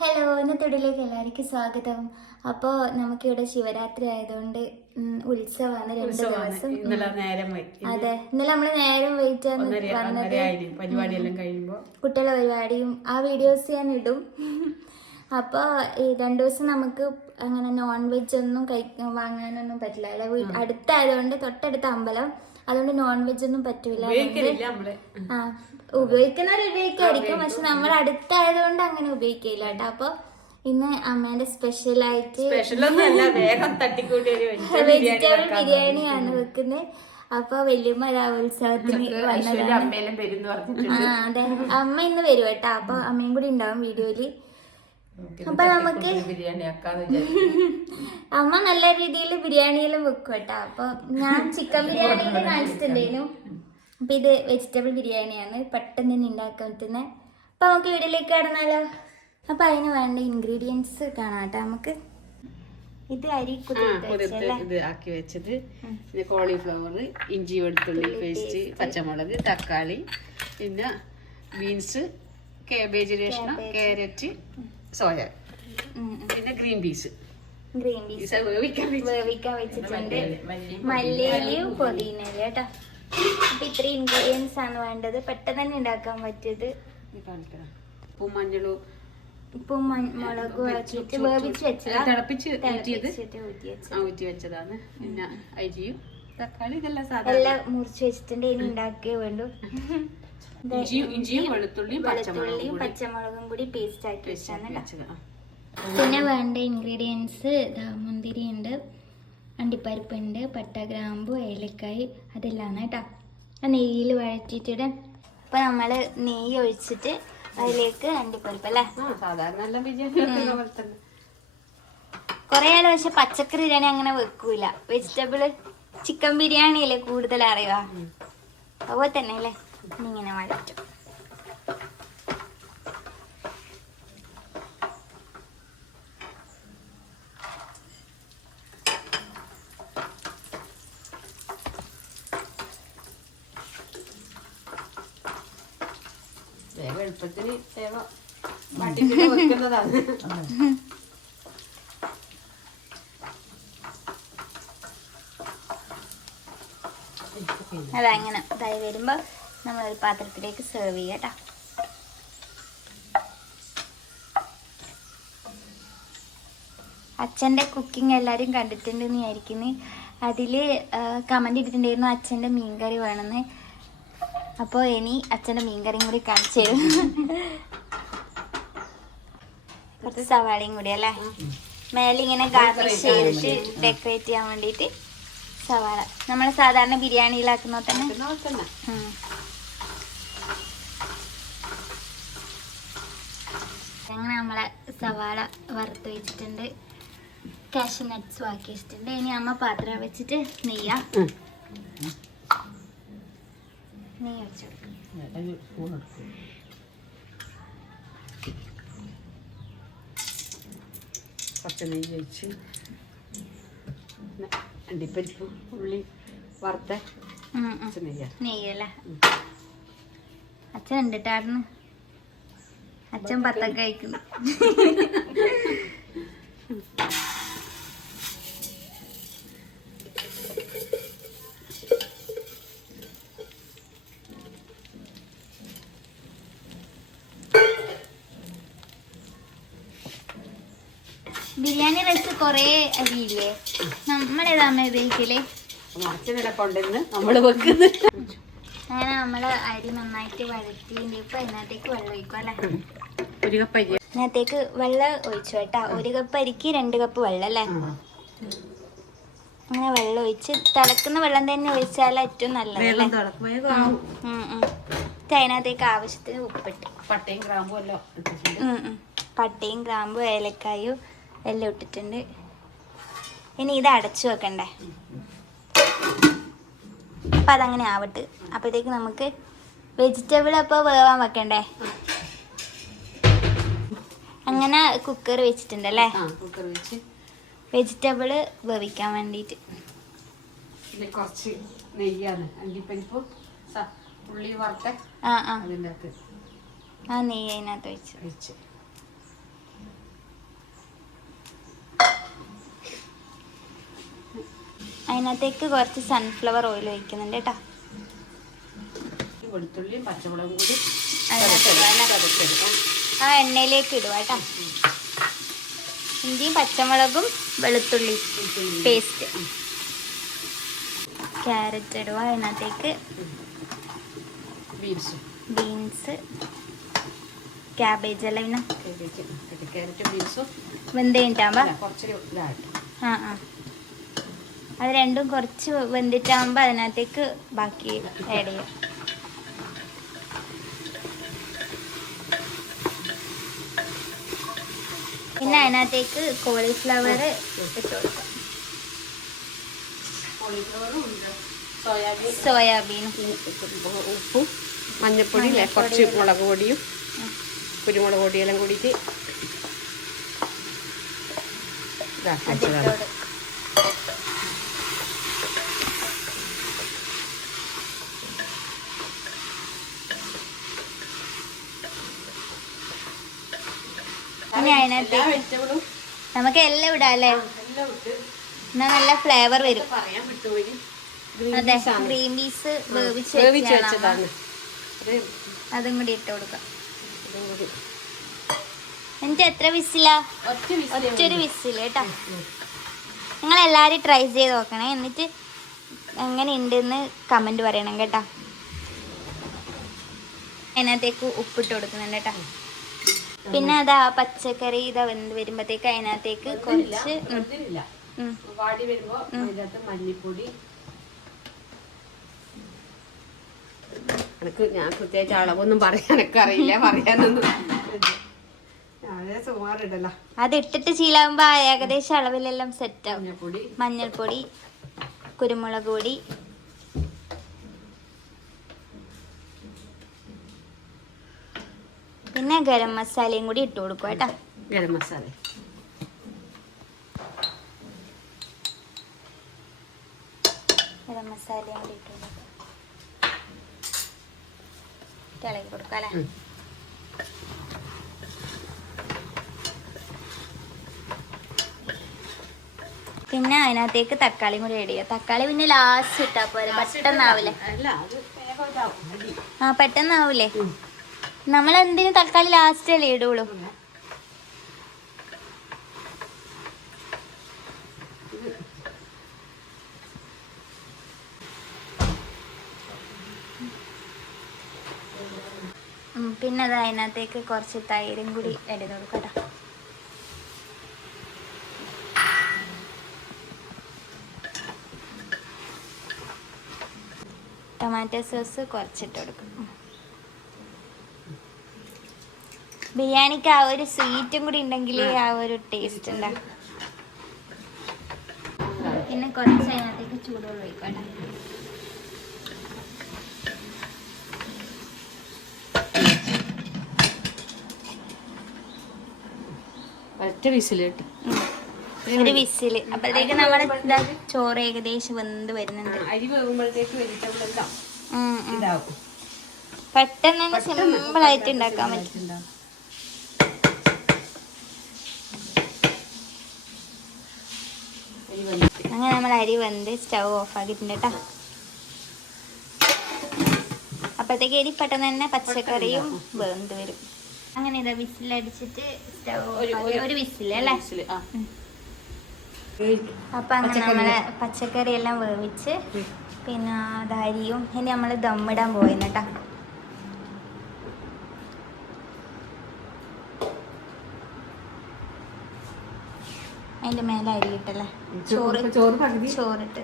Hello, ഇന്നത്തെ എല്ലാവർക്കും സ്വാഗതം. അപ്പോൾ നമുക്കിവിടെ ശിവരാത്രി ആയതുകൊണ്ട് ഉത്സവമാണ് 2 ദിവസം. അതെ, ഇന്നലെ നമ്മള് നേരം വെയിറ്റ് വന്നത് കുട്ടികളുടെ പരിപാടിയും ആ വീഡിയോസ് ഞാൻ ഇടും. അപ്പോൾ ഈ 2 ദിവസം നമുക്ക് അങ്ങനെ നോൺ വെജ് ഒന്നും വാങ്ങാനൊന്നും പറ്റില്ല. അല്ല, അടുത്തായതുകൊണ്ട് തൊട്ടടുത്ത അമ്പലം, അതുകൊണ്ട് നോൺ വെജ് ഒന്നും പറ്റൂല. ഉപയോഗിക്കുന്നവർ ഉപയോഗിക്കായിരിക്കും, പക്ഷെ നമ്മൾ അടുത്തായതുകൊണ്ട് അങ്ങനെ ഉപയോഗിക്കില്ല കേട്ടോ. അപ്പൊ ഇന്ന് അമ്മേന്റെ സ്പെഷ്യലായിട്ട് വെജിറ്റബിൾ ബിരിയാണിയാണ് വെക്കുന്നത്. അപ്പൊ വല്യമ്മ ഉത്സവത്തിന് വന്നതാണ്. അതെ, അമ്മ ഇന്ന് വരും കേട്ടോ. അപ്പൊ അമ്മയും കൂടി ഉണ്ടാവും വീഡിയോയില്. അപ്പൊ നമുക്ക് അമ്മ നല്ല രീതിയിൽ ബിരിയാണിയെല്ലാം വെക്കും കേട്ടോ. അപ്പൊ ഞാൻ ചിക്കൻ ബിരിയാണിയിൽ കാണിച്ചിട്ടുണ്ടായിരുന്നു. അപ്പൊ ഇത് വെജിറ്റബിൾ ബിരിയാണിയാണ്, പെട്ടെന്ന് തന്നെ ഉണ്ടാക്കാൻ പറ്റുന്നത്. അപ്പൊ നമുക്ക് വീട്ടിലേക്ക് കടന്നാലോ. അപ്പൊ അതിന് വേണ്ട ഇൻഗ്രീഡിയൻസ് കാണാം കേട്ടോ. നമുക്ക് ഇത് അരി ആക്കി വെച്ചത്, പിന്നെ കോളിഫ്ലവർ, ഇഞ്ചി വെളുത്തുള്ളി പേസ്റ്റ്, പച്ചമുളക്, തക്കാളി, പിന്നെ ബീൻസ്, കാബേജ് കഷ്ണം, ക്യാരറ്റ്, സോയ, പിന്നെ ഗ്രീൻ പീസ് വേവിക്കാൻ വെച്ചിട്ടുണ്ട്. മല്ലിയിലയും പുതിനയിലയും കേട്ടോ. അപ്പൊ ഇത്രയും ഇൻഗ്രീഡിയൻസ് ആണ് വേണ്ടത്, പെട്ടെന്ന് തന്നെ ഉണ്ടാക്കാൻ പറ്റിയത്. ഉപ്പും മഞ്ഞളും ഉപ്പും മുളകും ആക്കിയിട്ട് വേവിച്ച് ഊറ്റി വെച്ചതാണ്. പിന്നെ അരിയും തക്കാളി ഇതെല്ലാം എല്ലാം മുറിച്ച് വെച്ചിട്ടുണ്ട്. ഇനി ഉണ്ടാക്കിയേ വേണ്ടു. ഇഞ്ചിയും വെളുത്തുള്ളിയും പച്ചമുളകും കൂടി പേസ്റ്റ് ആക്കി വെച്ചാണ്. പിന്നെ വേണ്ട ഇൻഗ്രീഡിയൻസ് മുന്തിരി ഉണ്ട്, അണ്ടിപ്പരിപ്പുണ്ട്, പട്ട, ഗ്രാമ്പു, ഏലക്കായ്, അതെല്ലാം കേട്ടോ. ആ നെയ്യിൽ വഴറ്റിയിട്ടിട. അപ്പൊ നമ്മള് നെയ്യ് ഒഴിച്ചിട്ട് അതിലേക്ക് അണ്ടിപ്പരിപ്പ് അല്ലേ, കൊറേ ആള് പക്ഷെ പച്ചക്കറി ബിരിയാണി അങ്ങനെ വെക്കൂല. വെജിറ്റബിള് ചിക്കൻ ബിരിയാണി അല്ലേ കൂടുതൽ അറിയുക, അതുപോലെ തന്നെ അല്ലേ. ഇങ്ങനെ വഴറ്റും. എളുപ്പത്തിന് വെക്കുന്നതാണ്. അതങ്ങനെ ഇതായി വരുമ്പോ നമ്മളൊരു പാത്രത്തിലേക്ക് സെർവ് ചെയ്യാം കേട്ടോ. അച്ഛൻ്റെ കുക്കിംഗ് എല്ലാവരും കണ്ടിട്ടുണ്ടെന്ന് വിചാരിക്കുന്നു. അതിൽ കമൻറ്റ് ഇട്ടിട്ടുണ്ടായിരുന്നു അച്ഛൻ്റെ മീൻകറി വേണമെന്ന്. അപ്പോൾ ഇനി അച്ഛൻ്റെ മീൻകറിയും കൂടി കാണിച്ചു തരും. കുറച്ച് സവാളയും കൂടി അല്ലേ, മേലെ ഇങ്ങനെ ഗാർണിഷ് ചെയ്തിട്ട് ഡെക്കറേറ്റ് ചെയ്യാൻ വേണ്ടിയിട്ട് സവാള. നമ്മൾ സാധാരണ ബിരിയാണിയിലാക്കുന്ന തന്നെ. അങ്ങനെ നമ്മളെ സവാള വറുത്ത് വെച്ചിട്ടുണ്ട്, കാഷ്യൂ നട്ട്സും ആക്കി വെച്ചിട്ടുണ്ട്. ഇനി അമ്മ പാത്രം വെച്ചിട്ട് നെയ്യ് വെച്ചു കുറച്ച് നെയ്യ് ഒഴിച്ച് അണ്ടിപ്പരിപ്പ് ഉള്ളി വറുത്ത നെയ്യല്ലേ. അച്ഛൻ ഉണ്ടിട്ടായിരുന്നു, അച്ഛൻ പത്തൊക്കെ കഴിക്കുന്നു. ബിരിയാണി റൈസ് കൊറേ അരിയില്ലേ, നമ്മളേതാ ഉപയോഗിക്കല്. അങ്ങനെ നമ്മള് അരി നന്നായിട്ട് വഴറ്റിയിട്ട് ഇപ്പൊ അതിനകത്തേക്ക് വെള്ളം ഒഴിക്കും അല്ലേ. ഇതിനകത്തേക്ക് വെള്ളം ഒഴിച്ചു കേട്ടാ. 1 കപ്പ് അരിക്ക് 2 കപ്പ് വെള്ളം അല്ലേ. അങ്ങനെ വെള്ളം ഒഴിച്ച് തിളക്കുന്ന വെള്ളം തന്നെ ഒഴിച്ചാൽ ഏറ്റവും നല്ലത്. അതിനകത്തേക്ക് ആവശ്യത്തിന് ഉപ്പിട്ട് പട്ടയും ഗ്രാമ്പും ഏലക്കായും എല്ലാം ഇട്ടിട്ടുണ്ട്. ഇനി ഇത് അടച്ചു വെക്കണ്ടേ. അപ്പം അതങ്ങനെ ആവട്ടെ. അപ്പോഴത്തേക്ക് നമുക്ക് വെജിറ്റബിൾ അപ്പോൾ വേവാൻ വെക്കണ്ടേ. അങ്ങനെ കുക്കർ വെച്ചിട്ടുണ്ടല്ലേ, വെജിറ്റബിൾ വേവിക്കാൻ വേണ്ടിയിട്ട്. കുറച്ച് നെയ്യാണ്, അണ്ടിപ്പരിപ്പ് ഉള്ളി വറുത്ത ആ നെയ്യ് അതിനകത്ത് ഒഴിച്ച് അതിനകത്തേക്ക് കുറച്ച് സൺഫ്ലവർ ഓയിൽ ഒഴിക്കുന്നുണ്ട് കേട്ടോ. വെളുത്തുള്ളിയും പച്ചമുളകും കൂടി ആ എണ്ണയിലേക്ക് ഇടുക കേട്ടോ. ഇഞ്ചിയും പച്ചമുളകും വെളുത്തുള്ളി പേസ്റ്റ്. ക്യാരറ്റ് ഇടുക അതിനകത്തേക്ക്. ബീൻസ് ക്യാബേജ് അല്ല പിന്നെ വെന്ത് കഴിഞ്ഞിട്ടാകുമ്പോ അത് രണ്ടും കുറച്ച് വെന്തിട്ടാകുമ്പോൾ അതിനകത്തേക്ക് ബാക്കി ആഡ് ചെയ്യാം. പിന്നെ അതിനകത്തേക്ക് കോളിഫ്ലവർ ഇട്ട് കൊടുക്കാം. സോയാബീനും ഉപ്പും മഞ്ഞപ്പൊടി കുറച്ച് മുളക് പൊടിയും കുരുമുളക് പൊടിയെല്ലാം കൂടിയിട്ട് ഇതാക്കി. ഇനി അതിനകത്തേക്ക് നമുക്ക് എല്ലാം ഇടാം അല്ലേ? എന്നാ നല്ല ഫ്ലേവർ വരും. അതെ, ഗ്രീൻ പീസ് വേവിച്ച് വെച്ചതാണ്. അതും കൂടി ഇട്ട് കൊടുക്കാം. എന്നിട്ട് എത്ര വിസിലാ? ഒറ്റൊരു വിസില് കേട്ടോ. നിങ്ങൾ എല്ലാവരും ട്രൈ ചെയ്ത് നോക്കണേ. എന്നിട്ട് എങ്ങനെ ഉണ്ടെന്ന് കമന്റ് പറയണം കേട്ടോ. അതിനകത്തേക്ക് ഉപ്പിട്ട് കൊടുക്കുന്നുണ്ട് കേട്ടോ. പിന്നെ അതാ പച്ചക്കറി ഇതാ വെന്ത് വരുമ്പോഴത്തേക്ക് അതിനകത്തേക്ക് കുറച്ച് മല്ലിപ്പൊടി. എനിക്ക് ഞാൻ പ്രത്യേകിച്ച് അളവൊന്നും പറയാനൊക്കെ അറിയില്ല, പറയാനൊന്നും സുമാറിടല്ലോ. അത് ഇട്ടിട്ട് ശീലാവുമ്പോ ഏകദേശം അളവിലെല്ലാം സെറ്റ് ആവും. മഞ്ഞൾപ്പൊടി, കുരുമുളക് പൊടി, പിന്നെ ഗരം മസാലയും കൂടി ഇട്ട് കൊടുക്കുക കേട്ടോ. ഗരം മസാല മസാലയും കൂടി ഇട്ട് കൊടുക്കുക. ഇളക്കി കൊടുക്കാം അല്ലേ? പിന്നെ അതിനകത്തേക്ക് തക്കാളിയും കൂടി ആഡ് ചെയ്യാം. തക്കാളി പിന്നെ ലാസ്റ്റ് ഇട്ടാ പോലെ പെട്ടെന്നാവില്ലേ? ആ പെട്ടെന്നാവൂലേ? നമ്മളെന്തിനും തക്കാളി ലാസ്റ്റ് അല്ലേ ഇടുള്ളൂ. പിന്നെ അത് അതിനകത്തേക്ക് കുറച്ച് തൈരും കൂടി ആഡ് ചെയ്ത് കൊടുക്കട്ടോ. ടൊമാറ്റോ സോസ് കുറച്ചിട്ട് കൊടുക്കും. ബിരിയാണിക്ക് ആ ഒരു സ്വീറ്റും കൂടി ഉണ്ടെങ്കിൽ ആ ഒരു ടേസ്റ്റ് ഉണ്ടാകും. പിന്നെ കുറച്ച് അതിനകത്തേക്ക് ചൂടുവെള്ളം ഒഴിക്കട്ടെ. ഒരു വിസില് അപ്പോഴത്തേക്ക് നമ്മുടെ ചോറ് ഏകദേശം വെന്ത് വരുന്നുണ്ട്. പെട്ടെന്ന് തന്നെ സിമ്പിൾ ആയിട്ട് ഉണ്ടാക്കാൻ പറ്റും. അങ്ങനെ നമ്മൾ അരി വെന്ത് സ്റ്റൗ ഓഫ് ആക്കിയിട്ടുണ്ട് കേട്ടോ. അപ്പോഴത്തേക്ക് എരി പെട്ടെന്ന് തന്നെ പച്ചക്കറിയും വെന്ത് വരും. അങ്ങനെ ഇതാ വിസിലടിച്ചിട്ട് സ്റ്റൗ ഒരു വിസില് അല്ലേ? അപ്പൊ അങ്ങനെ നമ്മളെ പച്ചക്കറി എല്ലാം വേവിച്ച് പിന്നെ അരിയും ഇനി നമ്മൾ ദമ്മിടാൻ പോയിന്ന് കേട്ടോ. അതിന്റെ മേലെ അരി ഇട്ടല്ലേ? ചോറിട്ട്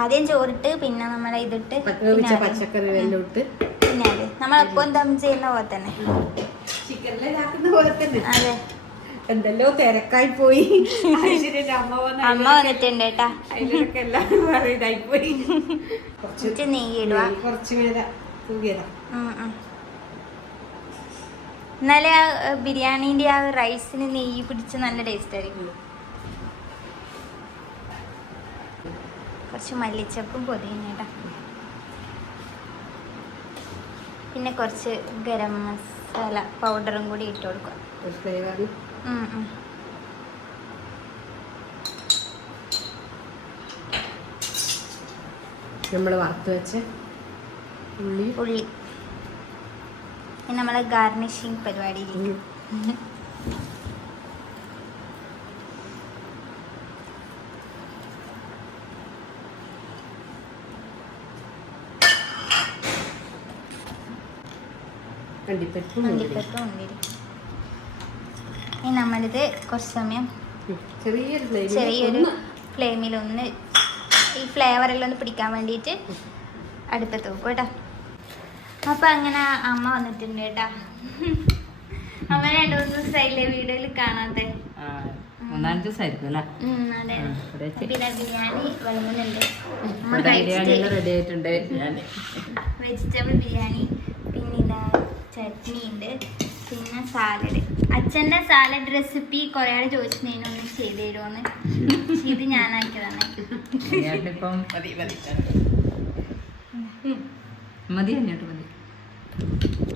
ആദ്യം ചോറിട്ട് പിന്നെ നമ്മളെ ഇതിട്ട് പിന്നെ അതെ നമ്മളെപ്പം ദം ചെയ്യുന്ന പോലെ തന്നെ. അതെ, എന്തെല്ലോ തിരക്കായി പോയി. അമ്മ വന്നിട്ടുണ്ട് കേട്ടാ. കുറച്ച് നെയ്യ് ഇടുക. എന്നാലേ ആ ബിരിയാണീന്റെ ആ റൈസിന് നെയ്യ് പിടിച്ച് നല്ല ടേസ്റ്റ് ആയിരിക്കും. കുറച്ച് മല്ലിച്ചപ്പും പൊതിയും കേട്ടാ. പിന്നെ കുറച്ച് ഗരം മസാല പൗഡറും കൂടി ഇട്ട് കൊടുക്കുക. നമ്മൾ വറുത്ത് വെച്ച് ഉള്ളി ഇനി നമ്മളെ ഗാർണിഷിങ് പരിപാടിയിലേക്ക് അണ്ടിപ്പരിപ്പ് ഇനി നമ്മളിത് കുറച്ച് സമയം ചെറിയൊരു ഫ്ലെയിമിൽ ഒന്ന് ഈ ഫ്ലേവറെല്ലാം ഒന്ന് പിടിക്കാൻ വേണ്ടിയിട്ട് അടുപ്പത്ത് വെക്കും കേട്ടോ. അപ്പം അങ്ങനെ അമ്മ വന്നിട്ടുണ്ട് കേട്ടോ. അമ്മ 2-3 ദിവസമായില്ലേ വീഡിയോയിൽ കാണാതെ. ദിവസമായിരിക്കും അല്ലേ? അതെ. പിന്നെ ബിരിയാണി വിളങ്ങുന്നുണ്ട്. റെഡി ആയിട്ടുണ്ട്. വെജിറ്റബിൾ ബിരിയാണി, പിന്നെ ഇതാ ചട്നി ഉണ്ട്, പിന്നെ സാലഡ്. അച്ഛൻ്റെ സാലഡ് റെസിപ്പി കുറേ ആൾ ചോദിച്ചിട്ടുണ്ടെങ്കിൽ ഒന്ന് ചെയ്ത് തരുമോന്ന്. ഇത് ഞാനാക്കിയതാണ്. മതി.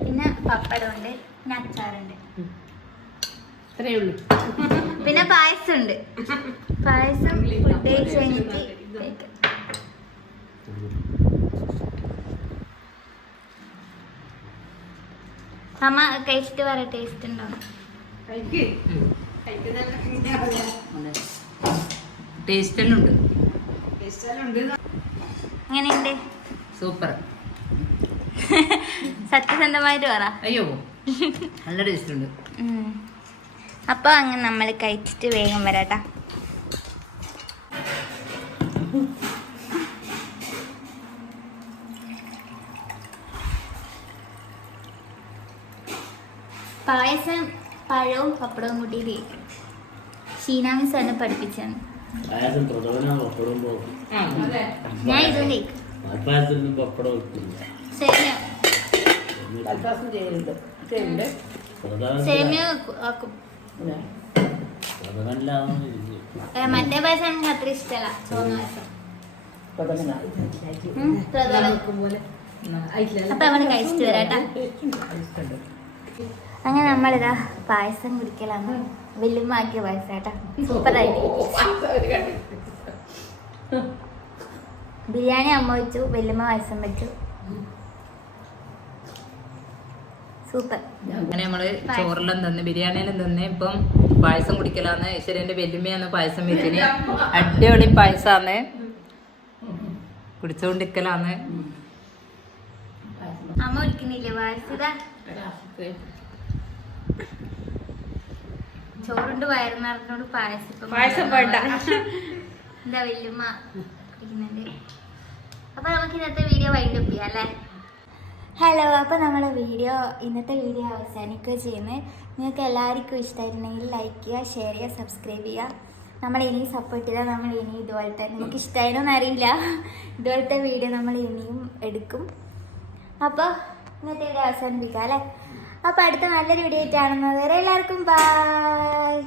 പിന്നെ പപ്പടമുണ്ട്, പിന്നെ അച്ചാറുണ്ട്, ഇത്രയേ ഉള്ളൂ. പിന്നെ പായസം ഉണ്ട്. പായസം ഫുഡ് കഴിച്ച് കഴിഞ്ഞിട്ട് കഴിക്കാം. അമ്മ കഴിച്ചിട്ട് പറ ടേസ്റ്റ് ഉണ്ടോ? ടേസ്റ്റ് എല്ലാം ഉണ്ട്. എങ്ങനെയുണ്ട്? സൂപ്പർ. സത്യസന്ധമായിട്ട് പറ. അയ്യോ നല്ല ടേസ്റ്റ് ഉണ്ട്. അപ്പൊ അങ്ങനെ നമ്മൾ കഴിച്ചിട്ട് വേഗം വരാട്ടാ. പായസം പഴവും പപ്പടവും കൂട്ടിയിട്ട് കഴിക്കും. ഷീന മിസ് എന്നെ പഠിപ്പിച്ചാണ്. ഞാൻ ഇതും കഴിക്കും. സേമിയ ആക്കും. മറ്റേ പായസം എനിക്ക് അത്ര ഇഷ്ടമല്ല. ചോന്ന പായസം. അപ്പൊ അവന് കഴിച്ചിട്ട് വരാട്ടാ. അങ്ങനെ നമ്മളിതാ പായസം കുടിക്കലാണ്. വെല്ലുമാക്കിയ പായസം കേട്ടാ. സൂപ്പറായിട്ട്. ബിരിയാണി അമ്മ വെച്ചു, വെല്ലുമ്മ പായസം വെച്ചു. സൂപ്പർ. അങ്ങനെ നമ്മള് ചോറെല്ലാം തന്ന് ബിരിയാണിയെല്ലാം തന്ന് ഇപ്പം പായസം കുടിക്കലാന്ന്. ഈശ്വരന്റെ വെല്ലുമ്മയാന്ന് പായസം വെച്ചിന്. അടിപൊളി പായസാന്ന്. കുടിച്ചോണ്ടിരിക്കലാന്ന്. അമ്മ കുടിക്കുന്നില്ലേ പായസം? ചോറുണ്ട് വയറ് നിറഞ്ഞോട് പായസം വേണ്ട. എന്താ വെല്ലുമ്മ കുടിക്കുന്നുണ്ട്. അപ്പൊ നമുക്ക് ഇന്നത്തെ വീഡിയോ വൈൻഡ് അപ്പ് ചെയ്യാം അല്ലേ? ഹലോ. അപ്പോൾ നമ്മളെ ഇന്നത്തെ വീഡിയോ അവസാനിക്കുക ചെയ്യുന്നത്. നിങ്ങൾക്ക് എല്ലാവർക്കും ഇഷ്ടമായിട്ടുണ്ടെങ്കിൽ ലൈക്ക് ചെയ്യുക, ഷെയർ ചെയ്യുക, സബ്സ്ക്രൈബ് ചെയ്യുക. നമ്മൾ ഇനിയും സപ്പോർട്ട് ചെയ്താൽ നമ്മൾ ഇനി ഇതുപോലത്തെ, നിങ്ങൾക്ക് ഇഷ്ടമായിരുന്നോ അറിയില്ല, ഇതുപോലത്തെ വീഡിയോ നമ്മൾ ഇനിയും എടുക്കും. അപ്പോൾ ഇന്നത്തെ വീഡിയോ അവസാനിപ്പിക്കാം അല്ലേ? അപ്പോൾ അടുത്ത നല്ലൊരു വീഡിയോ ആയിട്ട് കാണുന്നത് വരെ എല്ലാവർക്കും ബൈ.